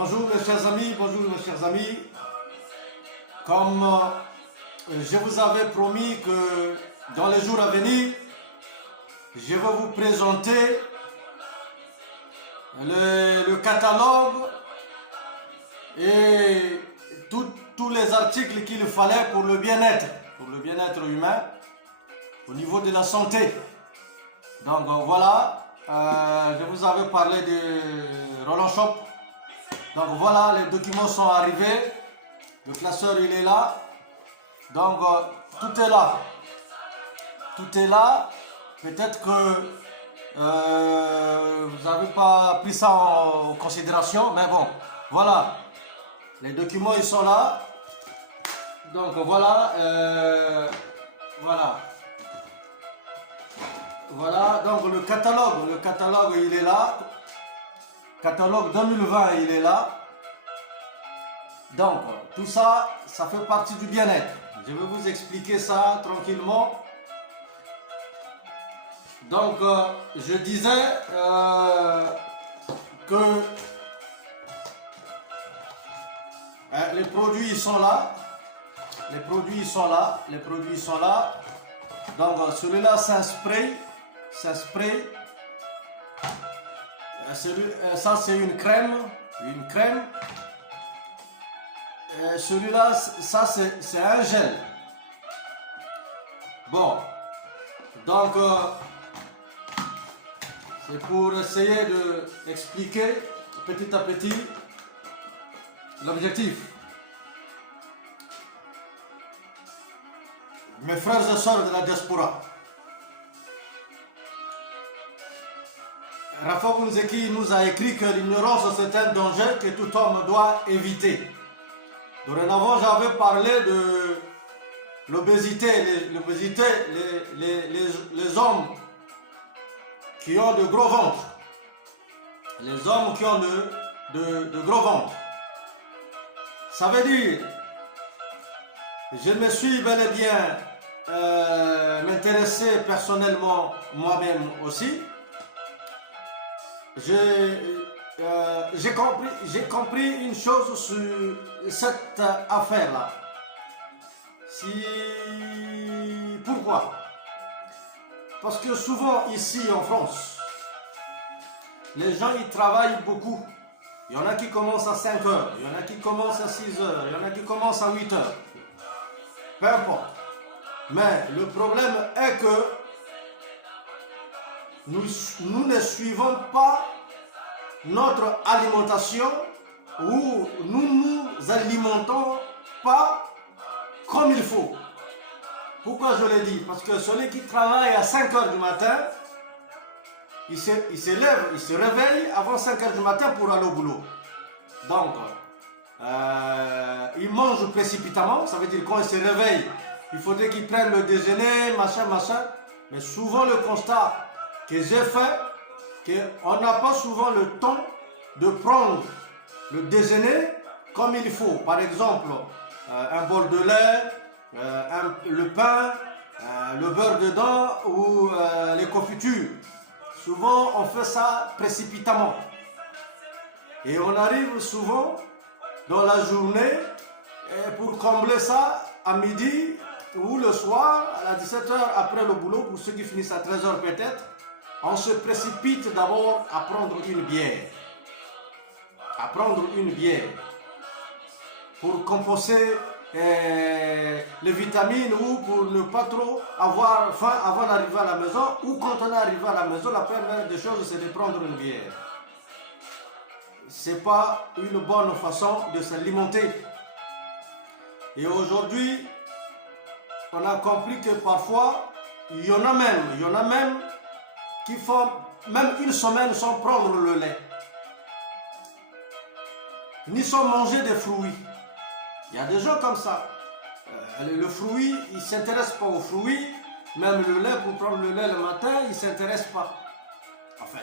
Bonjour mes chers amis, bonjour mes chers amis. Comme je vous avais promis que dans les jours à venir, je vais vous présenter le catalogue et tous les articles qu'il fallait pour le bien-être humain au niveau de la santé. Donc voilà, je vous avais parlé de Roland Shop. Donc voilà, les documents sont arrivés. Le classeur il est là. Donc tout est là. Tout est là. Peut-être que vous n'avez pas pris ça en considération, mais bon, voilà. Les documents ils sont là. Donc voilà, voilà. Voilà, donc le catalogue il est là. Catalogue 2020 il est là. Donc tout ça, ça fait partie du bien-être. Je vais vous expliquer ça tranquillement. Donc je disais que les produits sont là. Les produits sont là. Les produits sont là. Donc celui-là c'est un spray. C'est un spray. Ça c'est une crème. Une crème. Celui-là, ça c'est un gel. Bon. Donc c'est pour essayer d'expliquer petit à petit l'objectif. Mes frères et sœurs de la diaspora, Rafa Bounzeki nous a écrit que l'ignorance c'est un danger que tout homme doit éviter. Dorénavant, j'avais parlé de l'obésité, les hommes qui ont de gros ventres. Les hommes qui ont de gros ventres. Ça veut dire, je me suis bel et bien m'intéresser personnellement moi-même aussi. J'ai compris une chose sur cette affaire-là. Pourquoi? Parce que souvent ici en France, les gens ils travaillent beaucoup. Il y en a qui commencent à 5 heures, il y en a qui commencent à 6 heures, il y en a qui commencent à 8 heures. Peu importe. Mais le problème est que nous ne suivons pas notre alimentation ou nous nous alimentons pas comme il faut. Pourquoi je le dis? Parce que celui qui travaille à 5 heures du matin, il se lève, il se réveille avant 5 heures du matin pour aller au boulot. Donc, il mange précipitamment, ça veut dire quand il se réveille, il faudrait qu'il prenne le déjeuner, machin. Mais souvent le constat que j'ai fait, qu'on n'a pas souvent le temps de prendre le déjeuner comme il faut. Par exemple, un bol de lait, le pain, le beurre dedans ou les confitures. Souvent, on fait ça précipitamment. Et on arrive souvent dans la journée pour combler ça à midi ou le soir, à 17 h après le boulot, pour ceux qui finissent à 13 h peut-être. On se précipite d'abord à prendre une bière. À prendre une bière. Pour compenser les vitamines ou pour ne pas trop avoir faim avant d'arriver à la maison. Ou quand on est arrivé à la maison, la première des choses c'est de prendre une bière. C'est pas une bonne façon de s'alimenter. Et aujourd'hui, on a compris que parfois, il y en a même qui font même une semaine sans prendre le lait, ni sans manger des fruits. Il y a des gens comme ça. Le fruit, ils ne s'intéressent pas aux fruits. Même le lait, pour prendre le lait le matin, ils ne s'intéressent pas. Enfin,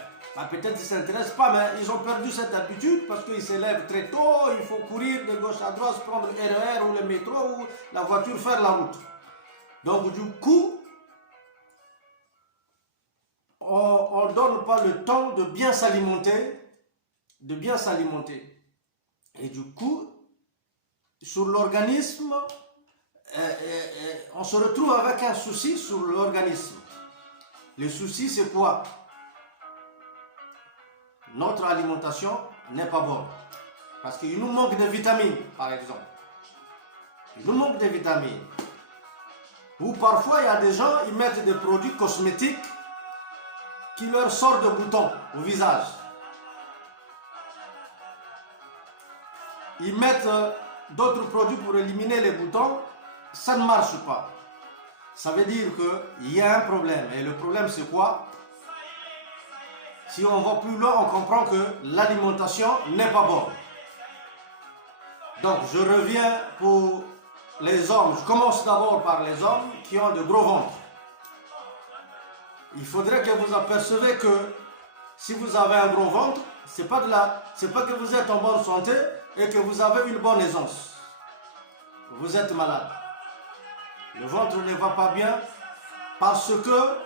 peut-être ils ne s'intéressent pas, mais ils ont perdu cette habitude parce qu'ils se lèvent très tôt, il faut courir de gauche à droite, prendre le RER ou le métro ou la voiture, faire la route. Donc du coup, on ne donne pas le temps de bien s'alimenter, Et du coup, sur l'organisme, on se retrouve avec un souci sur l'organisme. Le souci, c'est quoi? Notre alimentation n'est pas bonne. Parce qu'il nous manque de vitamines, par exemple. Il nous manque de vitamines. Ou parfois, il y a des gens, ils mettent des produits cosmétiques qui leur sortent de boutons au visage. Ils mettent d'autres produits pour éliminer les boutons, ça ne marche pas. Ça veut dire qu'il y a un problème. Et le problème, c'est quoi? Si on va plus loin, on comprend que l'alimentation n'est pas bonne. Donc, je reviens pour les hommes. Je commence d'abord par les hommes qui ont de gros ventres. Il faudrait que vous apercevez que si vous avez un gros ventre, c'est pas que vous êtes en bonne santé et que vous avez une bonne aisance. Vous êtes malade. Le ventre ne va pas bien parce que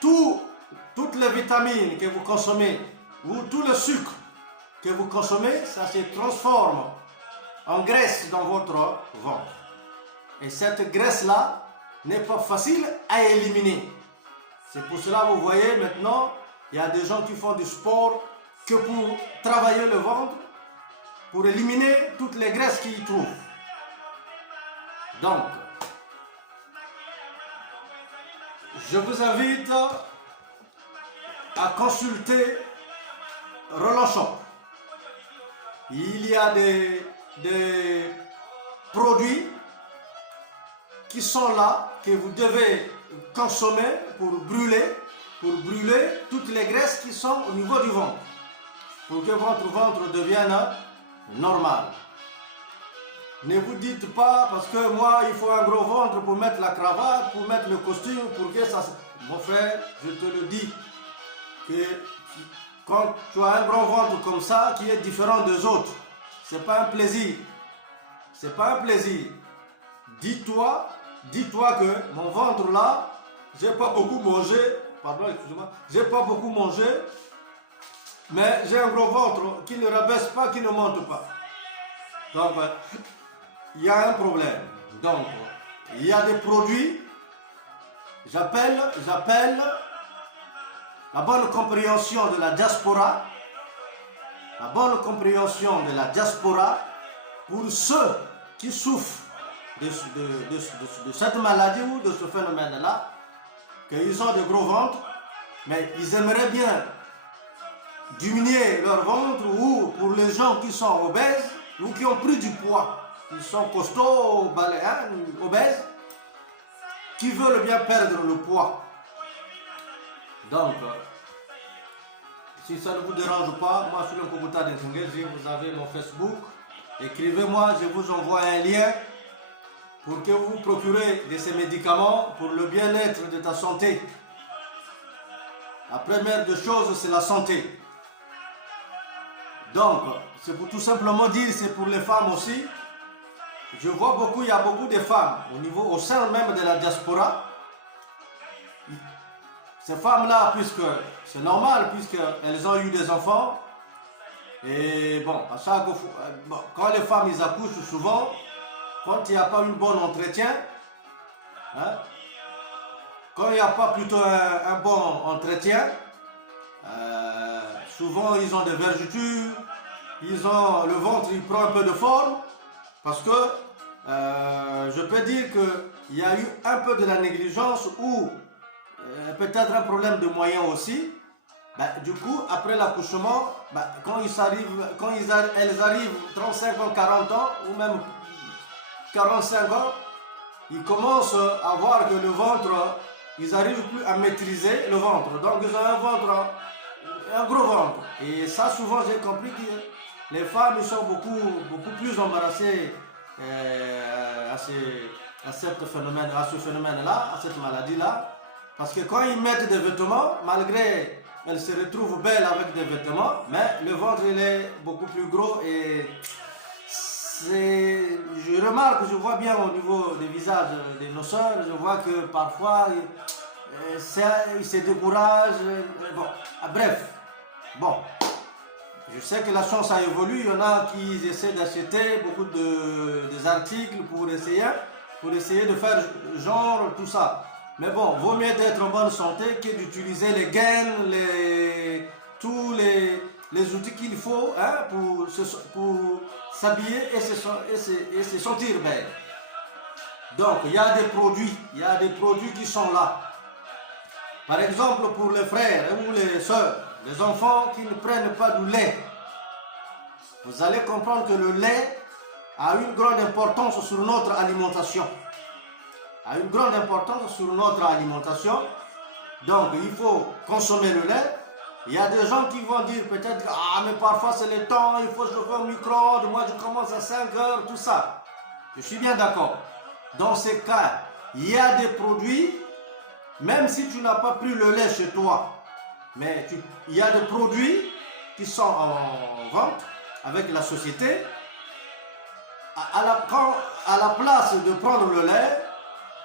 toutes les vitamines que vous consommez ou tout le sucre que vous consommez, ça se transforme en graisse dans votre ventre. Et cette graisse-là n'est pas facile à éliminer. C'est pour cela que vous voyez maintenant, il y a des gens qui font du sport que pour travailler le ventre, pour éliminer toutes les graisses qu'ils y trouvent. Donc, je vous invite à consulter Roland Shop. Il y a des produits qui sont là, que vous devez consommer pour brûler toutes les graisses qui sont au niveau du ventre, pour que votre ventre devienne normal. Ne vous dites pas, parce que moi, il faut un gros ventre pour mettre la cravate, pour mettre le costume, pour que ça... Mon frère, je te le dis, que quand tu as un grand ventre comme ça, qui est différent des autres, c'est pas un plaisir. C'est pas un plaisir. Dis-toi que mon ventre là, j'ai pas beaucoup mangé, pardon, excusez-moi, j'ai pas beaucoup mangé, mais j'ai un gros ventre qui ne rabaisse pas, qui ne monte pas. Donc, il y a un problème. Donc, il y a des produits, j'appelle la bonne compréhension de la diaspora, pour ceux qui souffrent de cette maladie ou de ce phénomène-là, qu'ils ont de gros ventres, mais ils aimeraient bien diminuer leur ventre, ou pour les gens qui sont obèses ou qui ont pris du poids, qui sont costauds, obèses, qui veulent bien perdre le poids. Donc, si ça ne vous dérange pas, moi sur le Kobuta d'Intengé, vous avez mon Facebook, écrivez-moi, je vous envoie un lien pour que vous vous procurez de ces médicaments pour le bien-être de ta santé. La première des choses, c'est la santé. Donc, c'est pour tout simplement dire, c'est pour les femmes aussi. Je vois beaucoup, il y a beaucoup de femmes au sein même de la diaspora. Ces femmes-là, puisque c'est normal, puisqu'elles ont eu des enfants. Et bon, quand les femmes ils accouchent souvent, quand il n'y a pas un bon entretien, hein, quand il n'y a pas plutôt un bon entretien, souvent ils ont des vergetures, le ventre il prend un peu de forme, parce que je peux dire qu'il y a eu un peu de la négligence ou peut-être un problème de moyens aussi. Du coup, après l'accouchement, quand elles arrivent 35 ans, 40 ans, ou même 45 ans, ils commencent à voir que le ventre, ils n'arrivent plus à maîtriser le ventre. Donc ils ont un gros ventre. Et ça, souvent, j'ai compris que les femmes ils sont beaucoup plus embarrassées à ce phénomène-là, à cette maladie-là. Parce que quand ils mettent des vêtements, malgré elles se retrouvent belles avec des vêtements, mais le ventre il est beaucoup plus gros et je remarque, je vois bien au niveau des visages de nos soeurs, je vois que parfois ils se découragent. Bon, bref, bon, Je sais que la science a évolué, il y en a qui essaient d'acheter beaucoup des articles pour essayer de faire genre tout ça. Mais bon, vaut mieux d'être en bonne santé que d'utiliser les gaines, tous les outils qu'il faut hein, pour s'habiller et se sentir belle. Donc, il y a des produits qui sont là. Par exemple, pour les frères ou les soeurs, les enfants qui ne prennent pas du lait, vous allez comprendre que le lait a une grande importance sur notre alimentation. A une grande importance sur notre alimentation. Donc, il faut consommer le lait. Il y a des gens qui vont dire peut-être ah mais parfois c'est le temps, il faut que je fasse au micro-ondes, moi je commence à 5 heures, tout ça. Je suis bien d'accord. Dans ces cas, il y a des produits, même si tu n'as pas pris le lait chez toi, mais il y a des produits qui sont en vente avec la société. À la place de prendre le lait,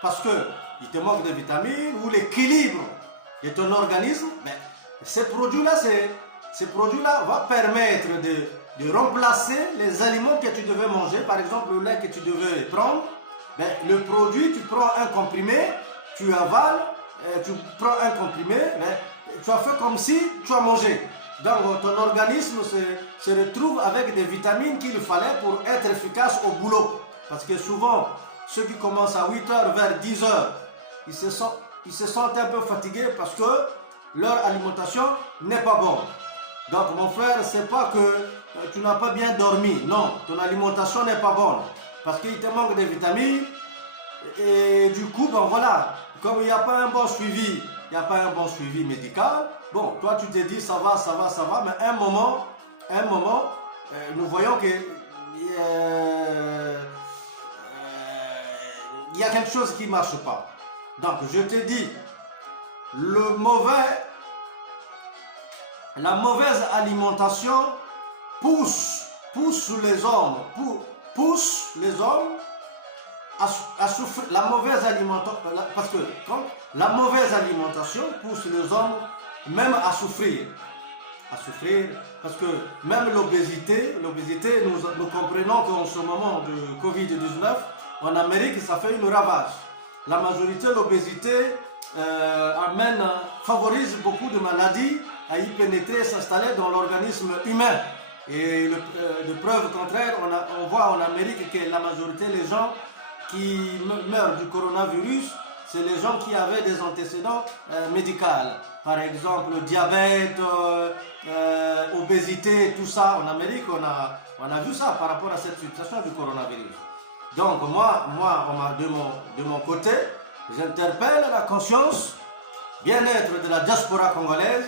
parce qu'il te manque de vitamines ou l'équilibre de ton organisme, ben, ces produits-là vont permettre de remplacer les aliments que tu devais manger. Par exemple, le lait que tu devais prendre, ben, le produit, tu prends un comprimé, tu avales, tu prends un comprimé, ben, tu as fait comme si tu as mangé. Donc ton organisme se retrouve avec des vitamines qu'il fallait pour être efficace au boulot. Parce que souvent, ceux qui commencent à 8h vers 10h, ils se sentent un peu fatigués parce que leur alimentation n'est pas bonne. Donc mon frère, c'est pas que tu n'as pas bien dormi. Non, ton alimentation n'est pas bonne. Parce qu'il te manque des vitamines. Et du coup, ben voilà, comme il n'y a pas un bon suivi, médical, bon, toi tu te dis ça va, mais un moment, nous voyons que il y a quelque chose qui ne marche pas. Donc je te dis, la mauvaise alimentation pousse les hommes à souffrir. La mauvaise alimentation, parce que la mauvaise alimentation pousse les hommes même à souffrir, parce que même l'obésité, nous comprenons qu'en ce moment de Covid-19, en Amérique, ça fait une ravage. La majorité, l'obésité favorise beaucoup de maladies à y pénétrer, s'installer dans l'organisme humain. Et de preuve contraire, on voit en Amérique que la majorité des gens qui meurent du coronavirus, c'est les gens qui avaient des antécédents médicaux. Par exemple, le diabète, obésité, tout ça. En Amérique, on a vu ça par rapport à cette situation du coronavirus. Donc moi de mon côté, j'interpelle la conscience, bien-être de la diaspora congolaise.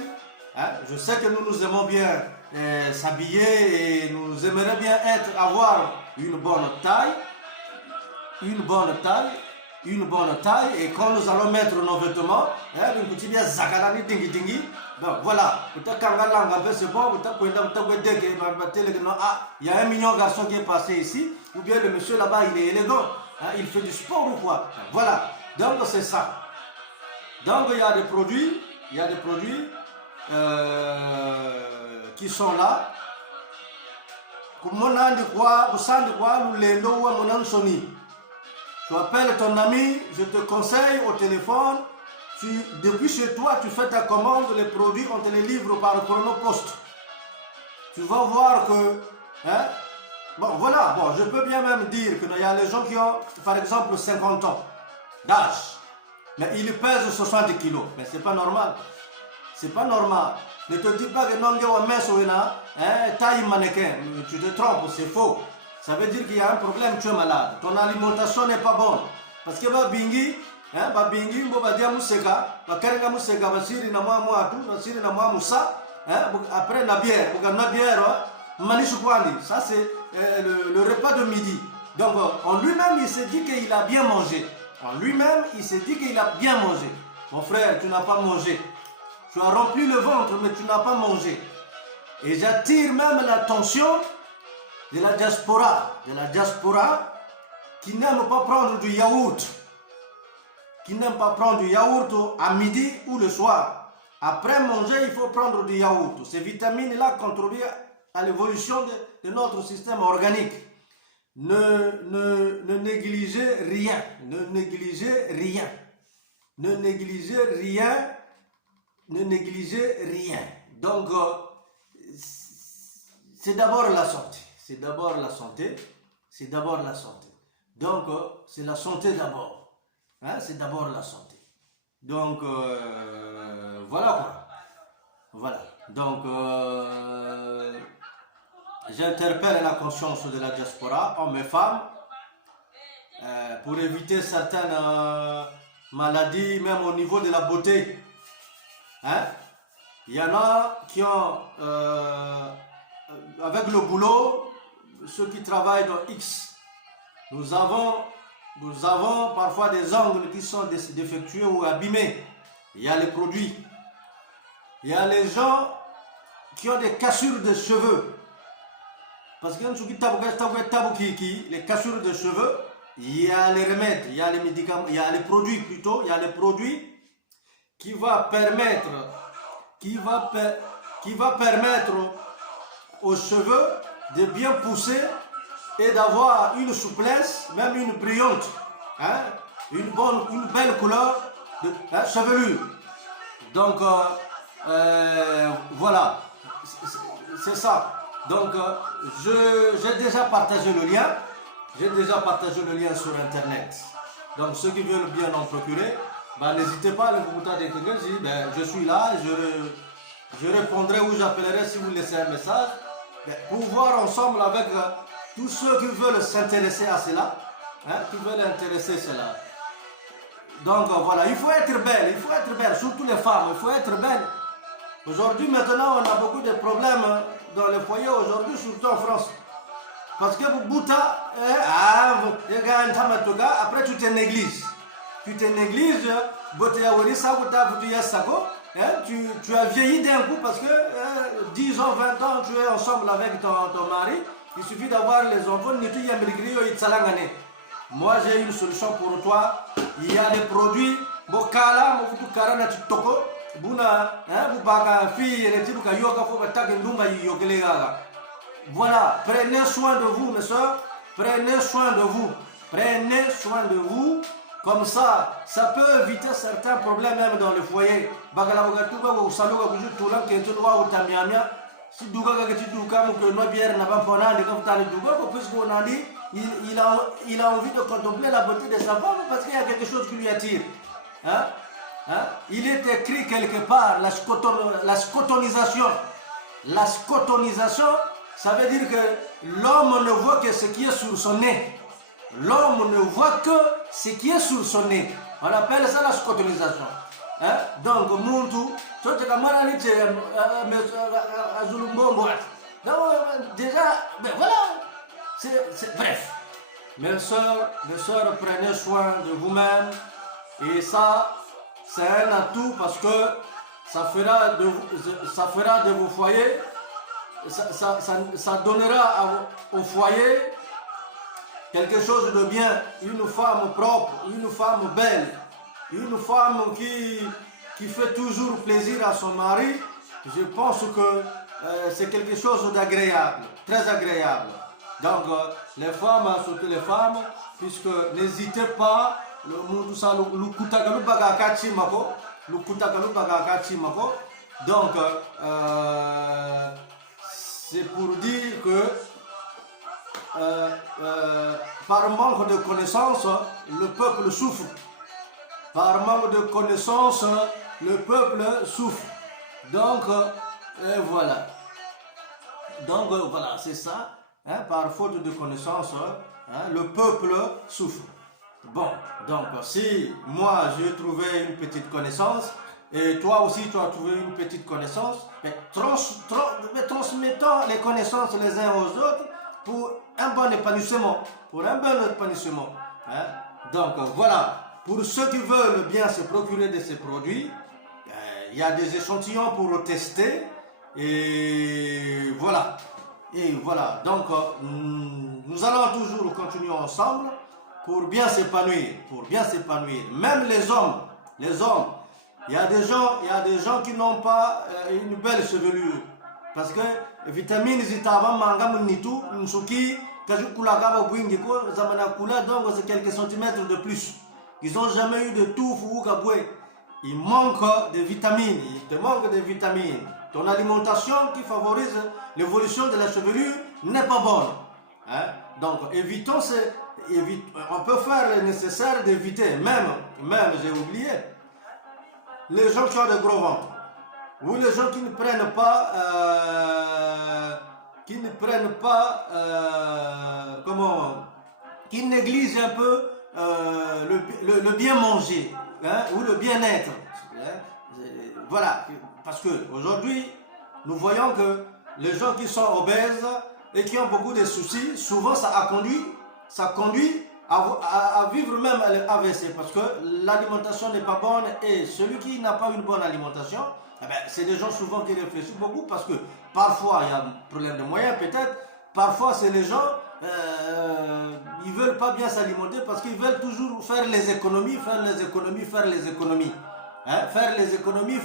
Hein? Je sais que nous aimons bien s'habiller et nous aimerions bien avoir une bonne taille, et quand nous allons mettre nos vêtements, ben voilà, c'est bon, il y a un mignon garçon qui est passé ici, ou bien le monsieur là-bas il est élégant, hein, il fait du sport ou quoi, voilà, donc c'est ça. Donc il y a des produits qui sont là. Tu appelles ton ami, je te conseille au téléphone, depuis chez toi, tu fais ta commande, les produits, on te les livre par chronopost. Tu vas voir que, hein, bon voilà, bon, je peux bien même dire qu'il y a les gens qui ont, par exemple, 50 ans d'âge, mais ils pèsent 60 kilos, mais c'est pas normal. C'est pas normal. Ne te dis pas que non, taille mannequin, tu te trompes, c'est faux. Ça veut dire qu'il y a un problème, tu es malade. Ton alimentation n'est pas bonne. Parce que babingi, badia museka, bakarenga museka, basiri na mwa mwatu, basiri na mwa musa, après la bière, manichu kwandi. Ça c'est le repas de midi. Donc en lui-même, il s'est dit qu'il a bien mangé. Mon frère, tu n'as pas mangé. Tu as rempli le ventre, mais tu n'as pas mangé. Et j'attire même l'attention de la diaspora qui n'aime pas prendre du yaourt, à midi ou le soir. Après manger, il faut prendre du yaourt. Ces vitamines-là contribuent à l'évolution de notre système organique. Ne négligez rien. Ne négligez rien. Ne négligez rien. Ne négligez rien. Donc, c'est d'abord la santé. C'est d'abord la santé. C'est d'abord la santé. Donc, c'est la santé d'abord. Hein? C'est d'abord la santé. Donc, voilà quoi. Voilà. Donc, j'interpelle la conscience de la diaspora, hommes et femmes, pour éviter certaines maladies, même au niveau de la beauté. Hein? Il y en a qui ont, avec le boulot, ceux qui travaillent dans X, nous avons parfois des ongles qui sont défectueux ou abîmés. Il y a les produits. Il y a les gens qui ont des cassures de cheveux. Parce que les cassures de cheveux, il y a les remèdes, il y a les médicaments, il y a les produits plutôt, il y a les produits qui va permettre aux cheveux de bien pousser et d'avoir une souplesse, même une brillante, hein, une belle couleur de chevelure. Donc voilà, c'est ça. Donc j'ai déjà partagé le lien. J'ai déjà partagé le lien sur internet. Donc ceux qui veulent bien en procurer, ben, n'hésitez pas à le contacter. Ben, je suis là, je répondrai ou j'appellerai si vous laissez un message. Ben, pour voir ensemble avec tous ceux qui veulent s'intéresser à cela, hein, qui veulent intéresser cela. Donc voilà, il faut être belle, surtout les femmes, il faut être belle. Aujourd'hui, maintenant, on a beaucoup de problèmes dans les foyers, aujourd'hui, surtout en France. Parce que Bouta, après tu te négliges. Tu te négliges, tu as vieilli d'un coup parce que 10 ans, 20 ans, tu es ensemble avec ton mari. Il suffit d'avoir les enfants. Moi, j'ai une solution pour toi. Il y a des produits. Voilà, prenez soin de vous, mes soeurs. Prenez soin de vous. Prenez soin de vous. Comme ça peut éviter certains problèmes même dans le foyer. Il a envie de contempler la beauté de sa femme parce qu'il y a quelque chose qui lui attire. Hein? Hein? Il est écrit quelque part la scotonisation. La scotonisation, ça veut dire que l'homme ne voit que ce qui est sur son nez. L'homme ne voit que ce qui est sur son nez. On appelle ça la scotonisation. Hein? Donc, Muntu, déjà, ben voilà. Bref. Mes soeurs, prenez soin de vous-même. Et ça, c'est un atout parce que ça fera de vos foyers, ça donnera au foyer quelque chose de bien, une femme propre, une femme belle, une femme qui fait toujours plaisir à son mari. Je pense que c'est quelque chose d'agréable, très agréable. Donc les femmes, surtout les femmes, puisque n'hésitez pas, donc c'est pour dire que par manque de connaissances, le peuple souffre. Par manque de connaissances, le peuple souffre. Donc, voilà. Donc, voilà, c'est ça. Hein, par faute de connaissances, hein, le peuple souffre. Bon, donc, si moi j'ai trouvé une petite connaissance, et toi aussi tu as trouvé une petite connaissance, mais transmettons les connaissances les uns aux autres pour un bon épanouissement. Hein? Donc voilà, pour ceux qui veulent bien se procurer de ces produits, il y a des échantillons pour tester. Et voilà. Donc nous allons toujours continuer ensemble pour bien s'épanouir. Même les hommes. Il y a des gens qui n'ont pas une belle chevelure. Parce que vitamines zitaba manga munitu nsuki kajukula kaba bwingi ko zamana kula donc c'est quelques centimètres de plus. Ils ont jamais eu de touffe ou kabwe. Il manque de vitamines, il te manque de vitamines. Ton alimentation qui favorise l'évolution de la chevelure n'est pas bonne. Hein? Donc évitons on peut faire le nécessaire d'éviter, même j'ai oublié, les gens qui ont de gros ventres, ou les gens qui ne prennent pas, qui négligent un peu le bien manger, hein, ou le bien-être. Hein? Voilà, parce qu'aujourd'hui, nous voyons que les gens qui sont obèses et qui ont beaucoup de soucis, souvent ça conduit à vivre même AVC, parce que l'alimentation n'est pas bonne, et celui qui n'a pas une bonne alimentation, eh ben, c'est des gens souvent qui réfléchissent beaucoup, parce que parfois il y a un problème de moyens peut-être, parfois c'est les gens, ils veulent pas bien s'alimenter parce qu'ils veulent toujours faire les économies. Hein? Faire les économies.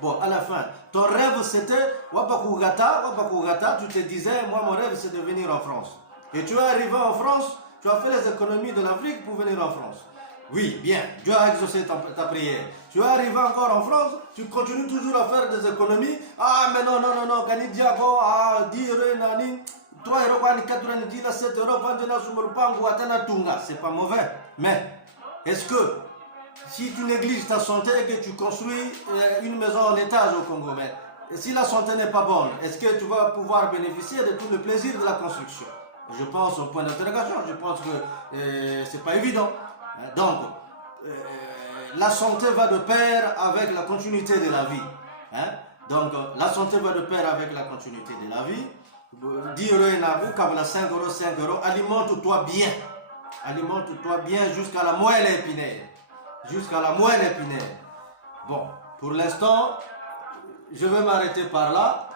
Bon, à la fin, ton rêve c'était Wapakugata, tu te disais, moi mon rêve c'est de venir en France. Et tu es arrivé en France, tu as fait les économies de l'Afrique pour venir en France. Oui, bien, Dieu a exaucé ta prière. Tu es arrivé encore en France, tu continues toujours à faire des économies. Ah, mais non, Kani Diago, 10 euros, nani, 3 euros, 4 euros, 10, 7 euros, 20 euros, c'est pas mauvais. Mais, est-ce que, si tu négliges ta santé et que tu construis une maison en étage au Congo, mais si la santé n'est pas bonne, est-ce que tu vas pouvoir bénéficier de tout le plaisir de la construction? Je pense au point d'interrogation, je pense que c'est pas évident. Donc, la santé va de pair avec la continuité de la vie. Hein? Donc, la santé va de pair avec la continuité de la vie. 10 euros et nabou, kabla 5 euros, alimente-toi bien jusqu'à la moelle épinaire. Bon, pour l'instant, je vais m'arrêter par là.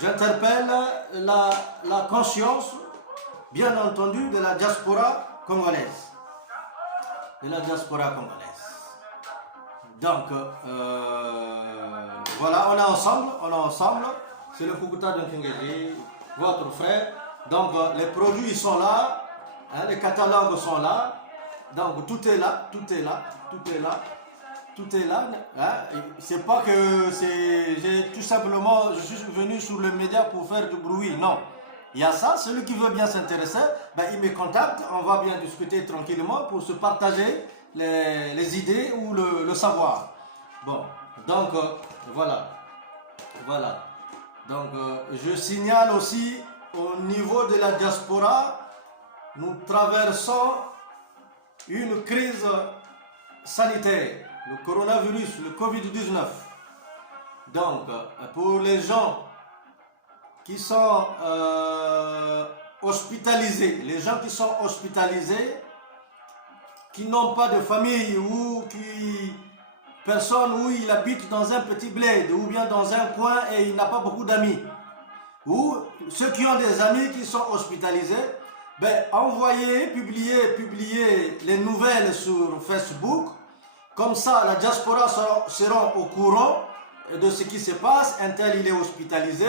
J'interpelle la conscience, bien entendu, de la diaspora congolaise. Donc, voilà, on est ensemble. C'est le Kukuta de Nkengezi, votre frère. Donc, les produits sont là, hein, les catalogues sont là. Donc, tout est là. Hein. C'est pas que je suis venu sur le média pour faire du bruit, non. Il y a ça, celui qui veut bien s'intéresser, il me contacte, on va bien discuter tranquillement pour se partager les idées ou le savoir. Bon, donc voilà. Donc je signale aussi au niveau de la diaspora, nous traversons une crise sanitaire, le coronavirus, le Covid-19. Donc pour les gens qui sont hospitalisés, qui n'ont pas de famille ou personne où il habite dans un petit bled ou bien dans un coin et il n'a pas beaucoup d'amis, ou ceux qui ont des amis qui sont hospitalisés, envoyez, publiez les nouvelles sur Facebook, comme ça la diaspora sera au courant de ce qui se passe. Un tel il est hospitalisé,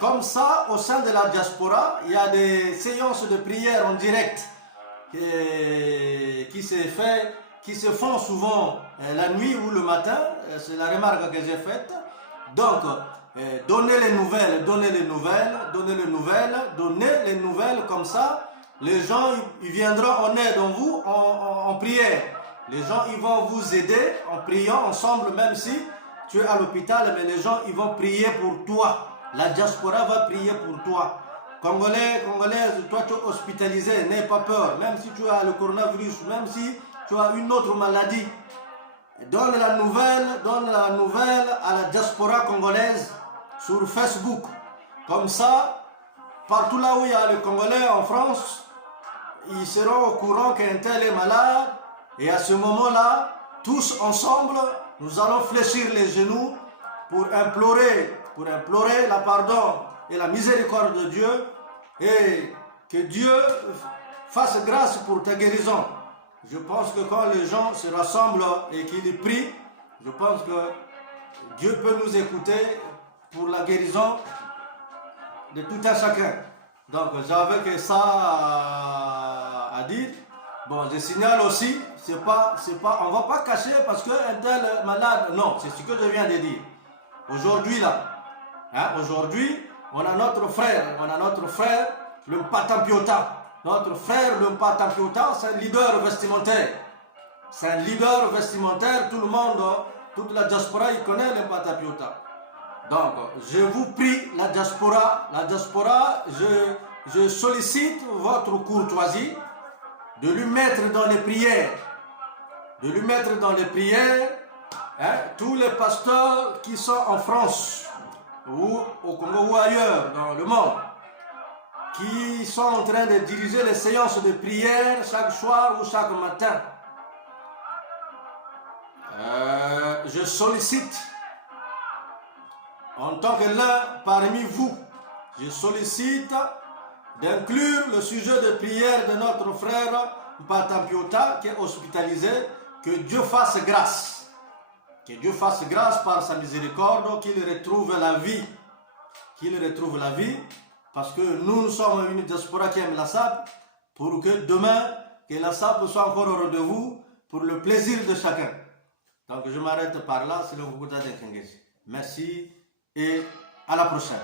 comme ça au sein de la diaspora il y a des séances de prière en direct qui se font souvent la nuit ou le matin. C'est la remarque que j'ai faite. Donc donnez les nouvelles, comme ça les gens ils viendront en aide en vous en prière. Les gens ils vont vous aider en priant ensemble, même si tu es à l'hôpital, mais les gens ils vont prier pour toi. La diaspora va prier pour toi. Congolais, Congolaises, toi tu es hospitalisé, n'aie pas peur, même si tu as le coronavirus, même si tu as une autre maladie. Donne la nouvelle à la diaspora congolaise sur Facebook. Comme ça, partout là où il y a les Congolais en France, ils seront au courant qu'un tel est malade. Et à ce moment-là, tous ensemble, nous allons fléchir les genoux pour implorer la pardon et la miséricorde de Dieu, et que Dieu fasse grâce pour ta guérison. Je pense que quand les gens se rassemblent et qu'ils prient, je pense que Dieu peut nous écouter pour la guérison de tout un chacun. Donc j'avais que ça à dire. Bon, je signale aussi, on ne va pas cacher parce qu'un tel malade, non, c'est ce que je viens de dire. Aujourd'hui là, aujourd'hui, on a notre frère, le Mpatampiota. Notre frère, le Mpatampiota, c'est un leader vestimentaire. C'est un leader vestimentaire, tout le monde, toute la diaspora, il connaît le Mpatampiota. Donc, je vous prie, la diaspora, je sollicite votre courtoisie de lui mettre dans les prières. Tous les pasteurs qui sont en France, ou au Congo ou ailleurs dans le monde, qui sont en train de diriger les séances de prière chaque soir ou chaque matin. Je sollicite, en tant que l'un parmi vous, je sollicite d'inclure le sujet de prière de notre frère Mpatampiota qui est hospitalisé, que Dieu fasse grâce. Que Dieu fasse grâce par sa miséricorde, qu'il retrouve la vie. Parce que nous sommes une diaspora qui aime la SAP, pour que demain, que la SAP soit encore au rendez-vous pour le plaisir de chacun. Donc je m'arrête par là, c'est le Bouddha de Kengesi. Merci et à la prochaine.